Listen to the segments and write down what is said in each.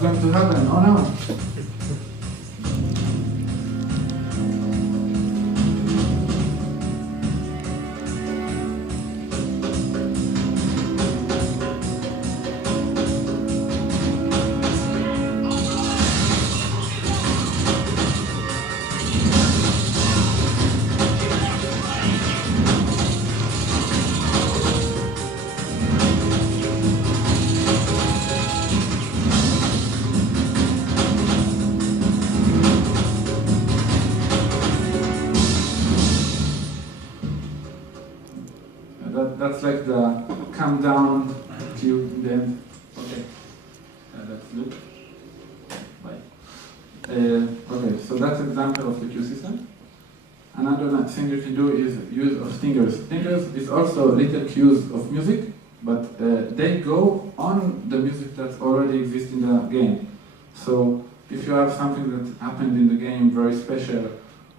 what's going to happen? Oh no! That's like the calm down cue in the end. Okay, that's good. Bye. Okay, so that's an example of the cue system. Another thing you can do is use of stingers. Stingers is also little cues of music, but they go on the music that already exists in the game. So if you have something that happened in the game very special,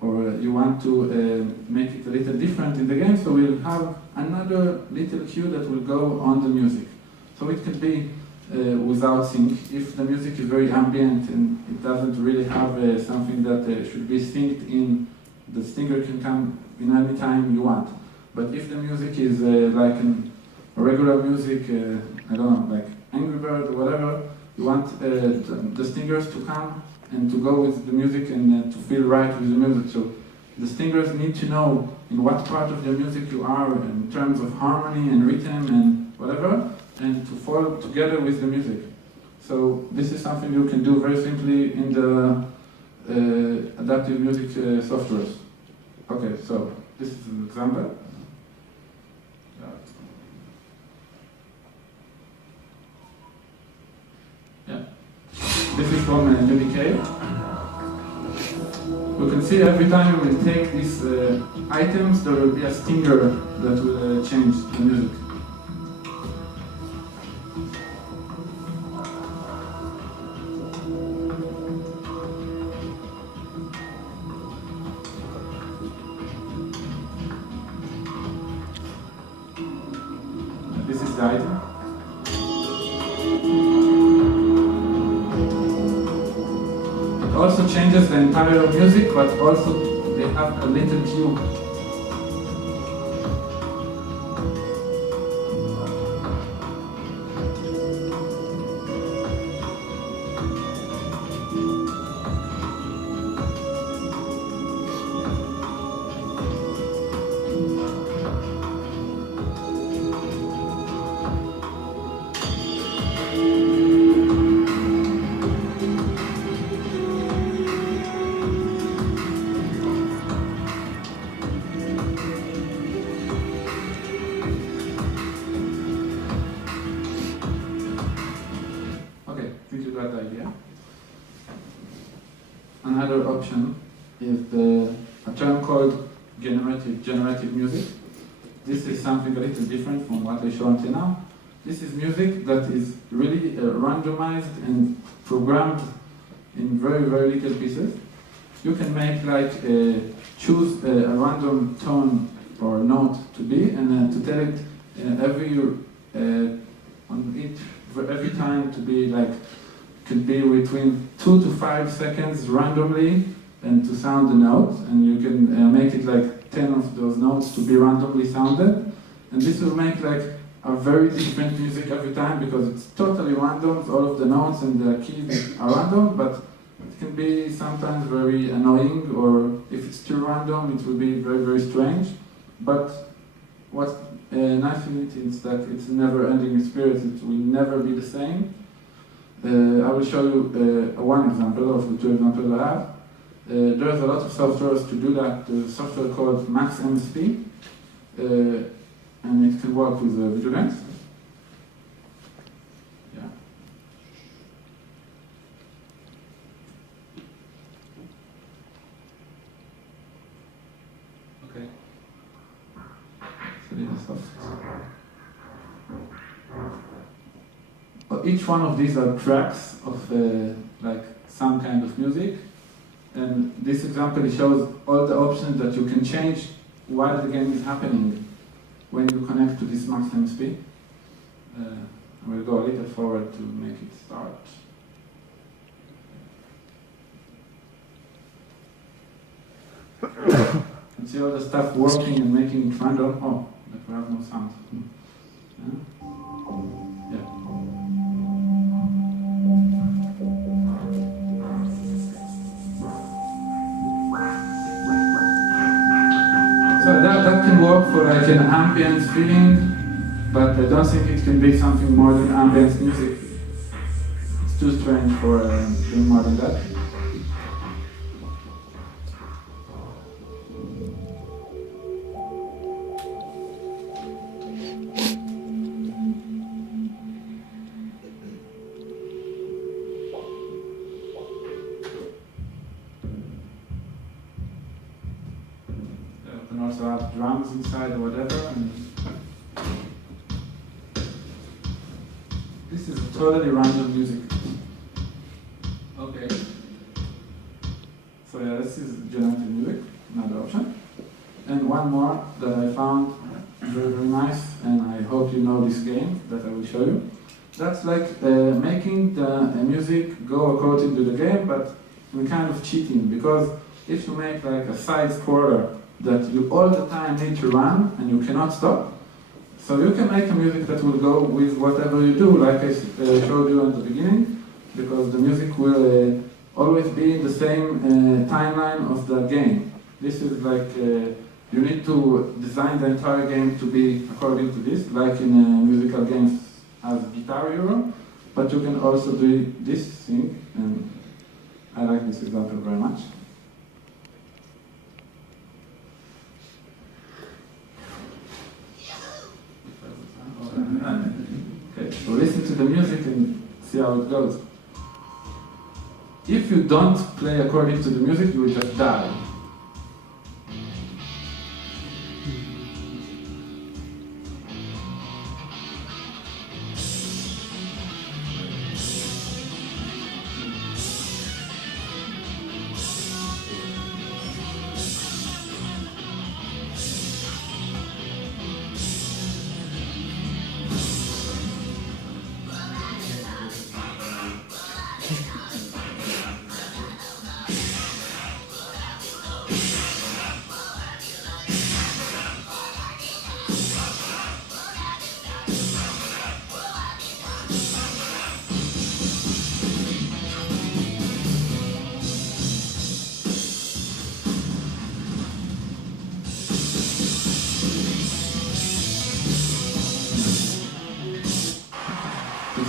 or you want to make it a little different in the game, so we'll have another little cue that will go on the music. So it could be without sync, if the music is very ambient and it doesn't really have something that should be synced in, the stinger can come in any time you want. But if the music is like a regular music, I don't know, like Angry Bird or whatever, you want the stingers to come and to go with the music and to feel right with the music. So the stingers need to know in what part of the music you are in terms of harmony and rhythm and whatever, and to fall together with the music. So this is something you can do very simply in the adaptive music softwares. Okay, so this is an example. Yeah. This is from UDK. You can see every time you will take these items, there will be a stinger that will change the music. This is the item. It also changes the entire music, but also they have a little cue. Idea. Another option is a term called generative music. This is something a little different from what I showed until now. This is music that is really randomized and programmed in very, very little pieces. You can make like choose a random tone or note to be, and to tell it every time to be like, could be between 2 to 5 seconds randomly and to sound the note, and you can make it like 10 of those notes to be randomly sounded, and this will make like a very different music every time because it's totally random, all of the notes and the keys are random, but it can be sometimes very annoying, or if it's too random it will be very, very strange. But what's nice in it is that it's a never-ending experience, it will never be the same. I will show you one example of the two examples I have. There's a lot of softwares to do that. There's a software called Max MSP, and it can work with video games. Yeah. Okay. So this is software. Each one of these are tracks of like some kind of music, and this example shows all the options that you can change while the game is happening when you connect to this Max MSP. I will go a little forward to make it start. And see all the stuff working and making it random. Oh, but we have no sound. Yeah. Yeah. So that can work for like an ambience feeling, but I don't think it can be something more than ambience music. It's too strange for being more than that. You can also have drums inside or whatever. And this is totally random music. Okay. So yeah, this is generated music, another option. And one more that I found very, very nice, and I hope you know this game that I will show you. That's like making the music go according to the game, but in kind of cheating, because if you make like a side scroller that you all the time need to run and you cannot stop, so you can make a music that will go with whatever you do, like I showed you at the beginning, because the music will always be in the same timeline of the game. This is like, you need to design the entire game to be according to this, like in musical games as Guitar Hero, but you can also do this thing, and I like this example very much. Okay, so listen to the music and see how it goes. If you don't play according to the music, you will just die.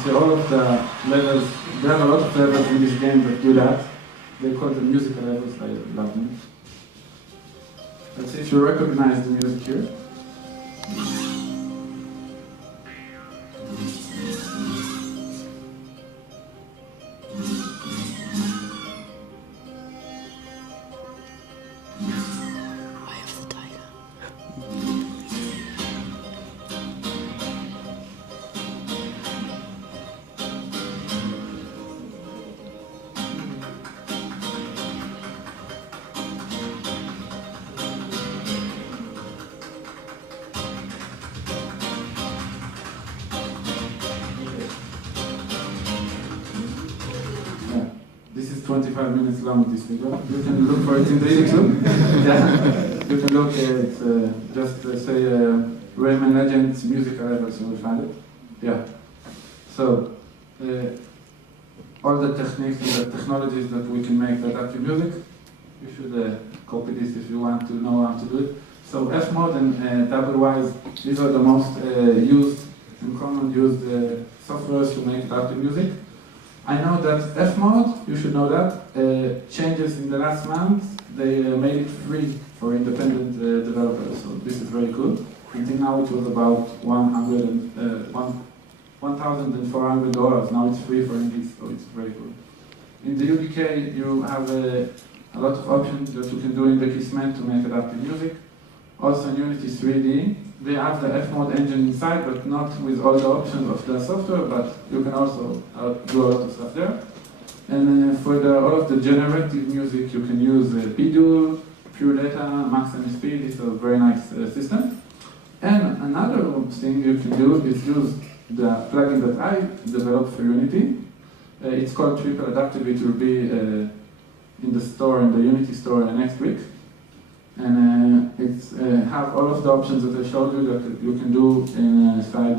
See all of the levels, there are a lot of levels in this game that do that. They call them musical levels, I love them. Let's see if you recognize the music here. This is 25 minutes long, this video. You can look for it in the YouTube. Yeah. You can look at it, just say Rayman Legends musical levels, you will find it. Yeah. So, all the techniques and the technologies that we can make adaptive music, you should copy this if you want to know how to do it. So F mode and double wise, these are the most used and common used softwares to make adaptive music. I know that F mode, you should know that, changes in the last month. They made it free for independent developers, so this is very cool. Until now it was about $1,400. Now it's free for English, so it's very cool. In the UDK, you have a lot of options that you can do in the Kismet to make adaptive music. Also in Unity 3D, they have the F mode engine inside, but not with all the options of the software, but you can also do a lot of stuff there. And for all of the generative music, you can use Bidul, Pure Data, Max MSP. This is a very nice system. And another thing you can do is use the plugin that I developed for Unity. It's called Triple Adaptive. It will be in the store, in the Unity store next week. and it's have all of the options that I showed you that you can do inside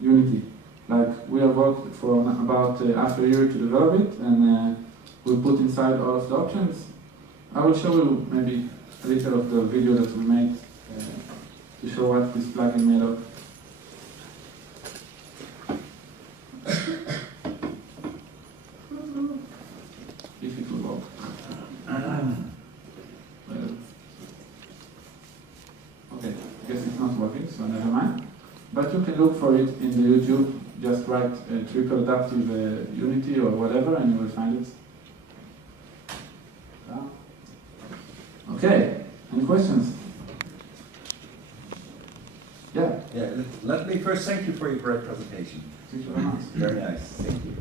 Unity. Like we have worked for about half a year to develop it, and we put inside all of the options. I will show you maybe a little of the video that we made to show what this plugin made of. If it will work. Okay, I guess it's not working, so never mind. But you can look for it in the YouTube. Just write triple adaptive Unity or whatever, and you will find it. Okay, any questions? Yeah. Yeah. Let me first thank you for your great presentation. Thank you very much. Very nice. Thank you.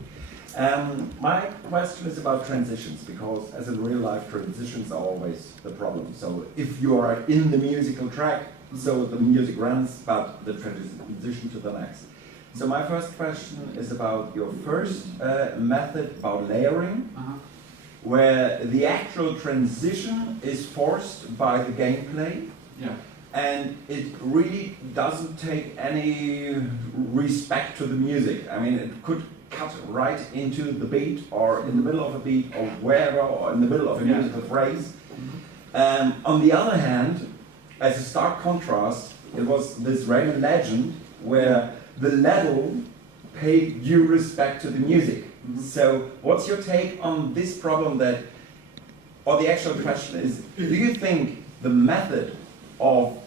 My question is about transitions, because as in real life, transitions are always the problem. So if you are in the musical track, so the music runs, but the transition to the next. So my first question is about your first method about layering, where the actual transition is forced by the gameplay. Yeah. And it really doesn't take any respect to the music. I mean, it could cut right into the beat, or in the middle of a beat, or wherever, or in the middle of a musical phrase. On the other hand, as a stark contrast, it was this Rayman Legend where the level paid due respect to the music. So what's your take on this problem that, or the actual question is, do you think the method of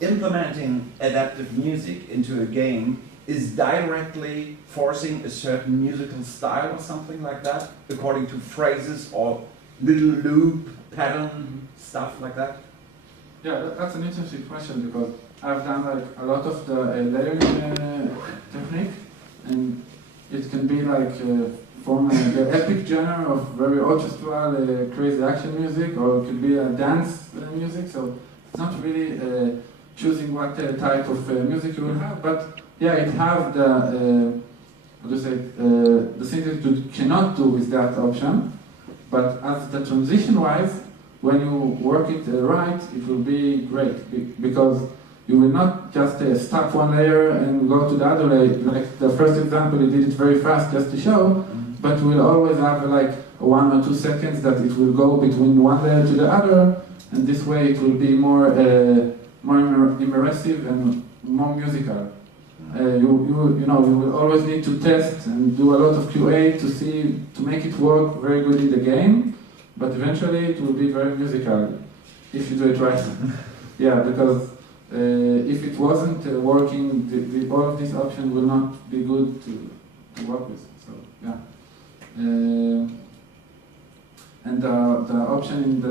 implementing adaptive music into a game is directly forcing a certain musical style or something like that, according to phrases or little loop, pattern, stuff like that? Yeah, that's an interesting question, because I've done like a lot of the layering technique, and it can be like from the epic genre of very orchestral, crazy action music, or it could be a dance music. So it's not really choosing what type of music you will have, but yeah, it have the how to say the thing that you cannot do with that option. But as the transition-wise, when you work it right, it will be great, because you will not just stop one layer and go to the other layer. Like the first example, you did it very fast just to show, but you will always have like 1 or 2 seconds that it will go between one layer to the other, and this way it will be more immersive and more musical. You will always need to test and do a lot of QA to make it work very good in the game, but eventually it will be very musical if you do it right. Yeah, because if it wasn't working, all of these options will not be good to work with. So yeah, and the option in the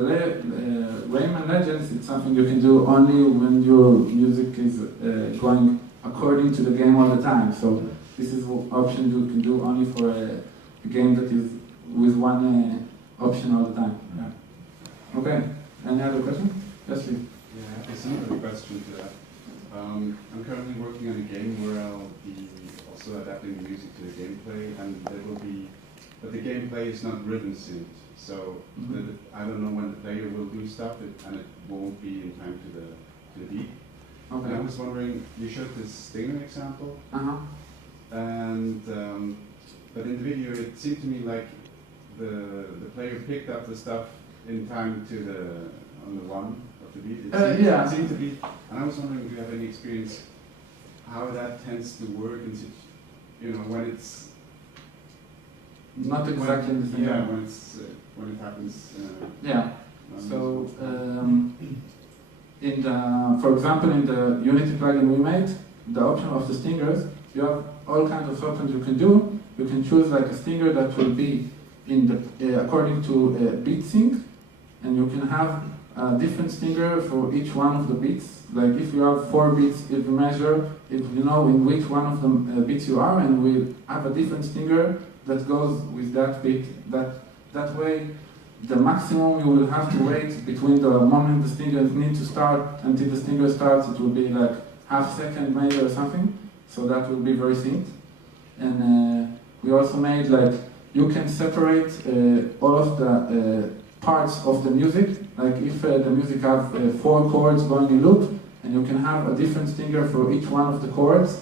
Rayman Legends, it's something you can do only when your music is going according to the game all the time. So this is an option you can do only for a game that is with one option all the time. Yeah. Okay. Any other question? Yes, please. Yeah, there's another question to that. I'm currently working on a game where I'll be also adapting the music to the gameplay, and there will be, but the gameplay is not rhythm synced. So I don't know when the player will do stuff, and it won't be in time to the beat. Okay. And I was wondering, you showed this stinger example, and but in the video it seemed to me like the player picked up the stuff in time to on the one of the beat. It seemed to be, and I was wondering, do you have any experience how that tends to work in when it's not exactly the same. Yeah, when it happens. Yeah. So for example, in the Unity plugin we made, the option of the stingers, you have all kinds of options you can do. You can choose like a stinger that will be in the according to beat sync, and you can have a different stinger for each one of the beats. Like if you have 4 beats, if you measure, if you know in which one of the beats you are, and we have a different stinger that goes with that beat. That way, the maximum you will have to wait between the moment the stingers need to start until the stinger starts, it will be like half second maybe or something. So that will be very synced. And we also made like, you can separate all of the parts of the music. Like if the music have 4 chords going in loop, and you can have a different stinger for each one of the chords,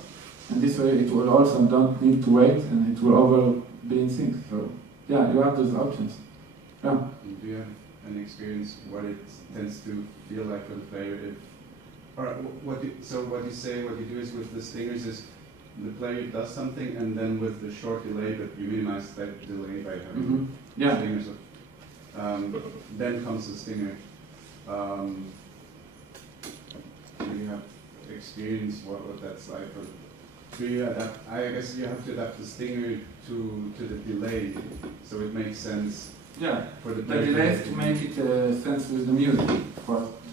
and this way it will also don't need to wait, and it will all be in sync. So yeah, you have those options. Yeah. Do you have an experience what it tends to feel like for the player if, or what you do is with the stingers is the player does something and then with the short delay, but you minimize that delay by having stingers. Then comes the stinger. Do you have experience what that's like? Or do you adapt? I guess you have to adapt the stinger to the delay, so it makes sense. Yeah, for the delays to make it sense with the music,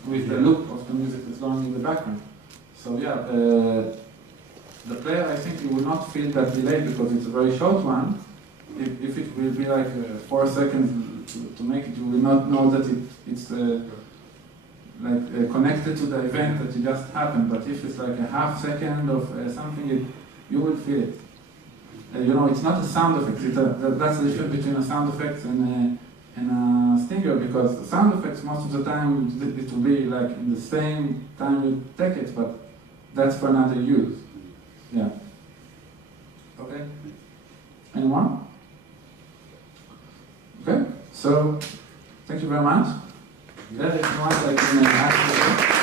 with the loop of the music that's going in the background. So yeah, the player, I think, he will not feel that delay because it's a very short one. If it will be like 4 seconds to make it, you will not know that it's connected to the event that just happened. But if it's like a half second of something, you will feel it. It's not a sound effect. That's the difference between a sound effect and a stinger, because the sound effects most of the time it will be like in the same time you take it, but that's for another use. Yeah. Okay. Anyone? Okay. So, thank you very much. Yeah, if you want, I can ask you.